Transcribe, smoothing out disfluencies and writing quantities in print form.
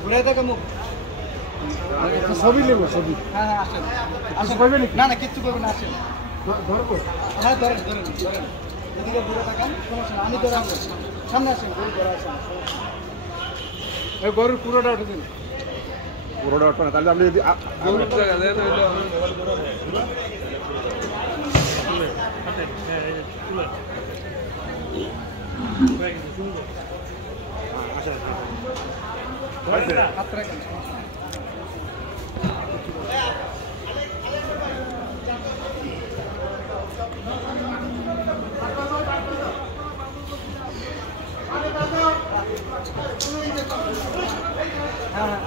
ঘুরে দেখো মুখ ছবি নেবো ছবি। হ্যাঁ হ্যাঁ আসেন আসেন করবেন না না কিচ্ছু করবেন না আসেন ধরবো হ্যাঁ ধরেন ধরেন ধরেন এদিকে ঘুরে তাকান সমস্যা না আমি ধরে আসেন সামনে আসেন গরু ধরে আসেন এই গরুর পুরোটা উঠে দিন। পুরোটা উঠবে না তাহলে আপনি যদি হাত রাখেন হ্যাঁ হ্যাঁ